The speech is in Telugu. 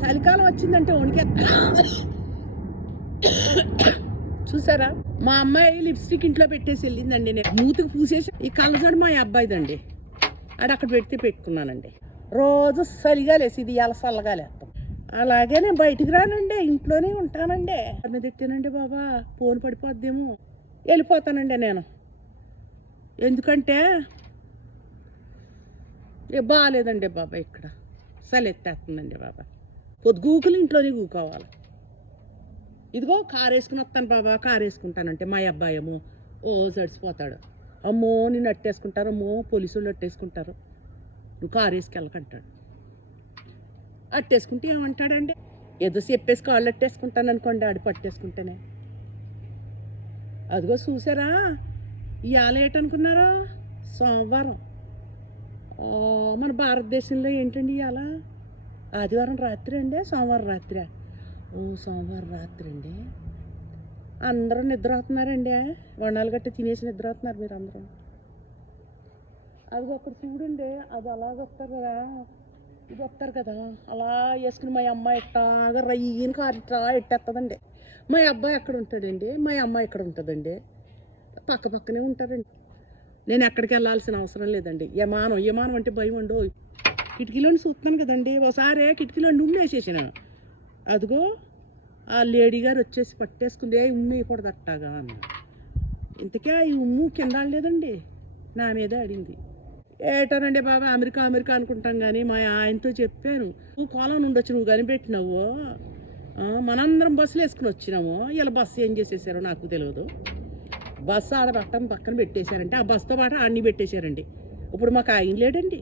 చలికాలం వచ్చిందంటే వణికేస్తా. చూసారా, మా అమ్మాయి లిప్స్టిక్ ఇంట్లో పెట్టేసి వెళ్ళిందండి. నేను మూతికి పూసేసి ఈ కళ్ళజోడు మా అబ్బాయిదండి, అది అక్కడ పెడితే పెట్టుకున్నానండి. రోజు చలిగాలేసి ఇది ఇలా చల్లగాలేస్తాం. అలాగే నేను బయటికి రానండి, ఇంట్లోనే ఉంటానండి. మీద పెట్టానండి బాబా, ఫోన్ పడిపోద్దేమో, వెళ్ళిపోతానండి నేను. ఎందుకంటే బాగాలేదండి బాబా, ఇక్కడ చలి ఎత్తేస్తుందండి బాబా. పొద్దుగూకులు ఇంట్లోనే కూకోవాలి. ఇదిగో కారు వేసుకుని వస్తాను బాబా, కారు వేసుకుంటానంటే మా అబ్బాయి ఏమో ఓ చడిసిపోతాడు. అమ్మో నేను అట్టేసుకుంటారు, అమ్మో పోలీసు వాళ్ళు అట్టేసుకుంటారు, నువ్వు కారు వేసుకెళ్ళకంటాడు. అట్టేసుకుంటే ఏమంటాడండి, ఏదో చెప్పేసి కాళ్ళు అట్టేసుకుంటాను అనుకోండి, ఆడు పట్టేసుకుంటేనే. అదిగో చూసారా, ఇవాళ ఏంటనుకున్నారా, సోమవారం. మన భారతదేశంలో ఏంటండి ఇవాళ ఆదివారం రాత్రి అండి, సోమవారం రాత్రి. ఓ సోమవారం రాత్రి అండి. అందరూ నిద్ర అవుతున్నారండి, వండాలు గట్టి తినేసి నిద్ర అవుతున్నారు మీరు అందరూ. అది ఒకటి చూడండి, అది అలాగ వస్తారు కదా, ఇది వస్తారు కదా, అలా వేసుకుని మా అమ్మాయి ఎట్టాగా రయ్యని కారు ఇట్లా ఎట్టేస్తుందండి. మా అబ్బాయి ఎక్కడ ఉంటాడండి, మా అమ్మాయి ఎక్కడ ఉంటుందండి, పక్క పక్కనే ఉంటారండి. నేను ఎక్కడికి వెళ్ళాల్సిన అవసరం లేదండి. యమానం అంటే భయం అండు. కిటికీలోని చూస్తున్నాను కదండి, ఒకసారి కిటికీలో ఉమ్మి వేసేసాను. అదిగో ఆ లేడీ గారు వచ్చేసి పట్టేసుకుంది, ఉమ్మి వేయకూడదు అట్టాగా అన్న. ఇంతకే ఈ ఉమ్ము కింద లేదండి, నా మీద ఆడింది. ఏటానండి బాబా, అమెరికా అనుకుంటాం కానీ మా ఆయనతో చెప్పాను, నువ్వు పొలం నుండి వచ్చి నువ్వు కనిపెట్టినావు, మనందరం బస్సులు వేసుకుని వచ్చినాము, ఇలా బస్సు ఏం చేసేసారో నాకు తెలియదు. బస్సు ఆడ పక్కన పెట్టేశారంటే ఆ బస్సుతో పాటు ఆడిని పెట్టేశారండి. ఇప్పుడు మాకు ఆయన లేడండి.